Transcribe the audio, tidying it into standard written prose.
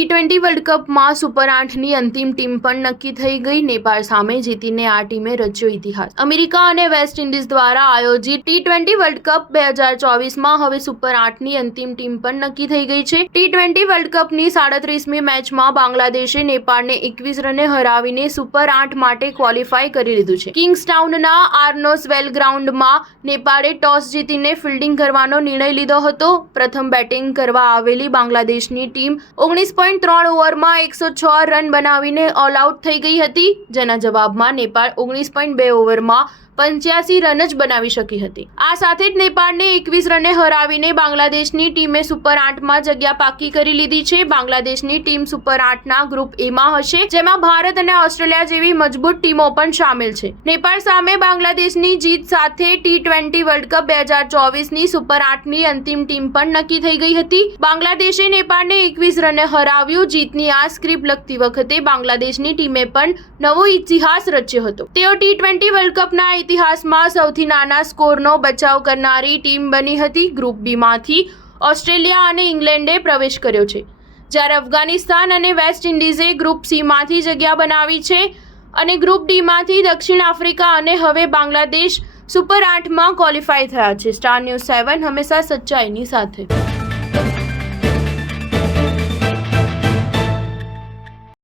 T20 world કપમાં super 8ની અંતિમ team પણ નક્કી થઈ ગઈ। નેપાળ સામે જીતીને આ ટીમે રચ્યો ઇતિહાસ। અમેરિકા અને વેસ્ટ ઇન્ડિઝ દ્વારા આયોજિત ટી20 વર્લ્ડ કપ 2024માં હવે સુપર 8ની અંતિમ ટીમ પણ નક્કી થઈ ગઈ છે। ટી20 વર્લ્ડ કપની 37મી મેચમાં બાંગ્લાદેશે નેપાળને 21 રને હરાવીને સુપર 8 માટે ક્વોલિફાય કરી લીધું છે। કિંગ્સટાઉનના આર્નોસવેલ ગ્રાઉન્ડમાં નેપાળે ટોસ જીતીને ફિલ્ડિંગ કરવાનો નિર્ણય લીધો હતો। પ્રથમ બેટિંગ કરવા આવેલી બાંગ્લાદેશની ટીમ 19.3 ઓવરમાં 106 રન બનાવીને ઓલ આઉટ થઈ ગઈ હતી, જેના જવાબમાં નેપાળ 19.2 ઓવરમાં 85 રન જ બનાવી શકી હતી। આ સાથે જ નેપાળને 21 રને હરાવીને બાંગ્લાદેશની ટીમે સુપર 8માં જગ્યા પાકી કરી લીધી છે। બાંગ્લાદેશની ટીમ સુપર 8ના ગ્રુપ એમાં હશે, જેમાં ભારત અને ઓસ્ટ્રેલિયા જેવી મજબૂત ટીમો પણ સામેલ છે। નેપાળ સામે બાંગ્લાદેશની જીત સાથે ટી20 વર્લ્ડ કપ 2024ની સુપર 8ની અંતિમ ટીમ પણ નક્કી થઈ ગઈ હતી। બાંગ્લાદેશે નેપાળને 21 રને હરાવ્યું। જીતની આ સ્ક્રિપ્ટ લખતી વખતે બાંગ્લાદેશની ટીમે પણ નવો ઇતિહાસ રચ્યો હતો। તેઓ ટી20 વર્લ્ડ કપના ઇતિહાસમાં સૌથી નાના સ્કોરનો બચાવ કરનારી ટીમ બની હતી। ગ્રુપ બીમાંથી ઓસ્ટ્રેલિયા અને ઇંગ્લેન્ડે પ્રવેશ કર્યો છે, જ્યારે અફઘાનિસ્તાન અને વેસ્ટ ઇન્ડિઝે ગ્રુપ સીમાંથી જગ્યા બનાવી છે અને ગ્રુપ ડીમાંથી દક્ષિણ આફ્રિકા અને હવે બાંગ્લાદેશ સુપર 8માં ક્વોલિફાય થયા છે। સ્ટાર ન્યૂઝ 7 હંમેશા સચ્ચાઈની સાથે।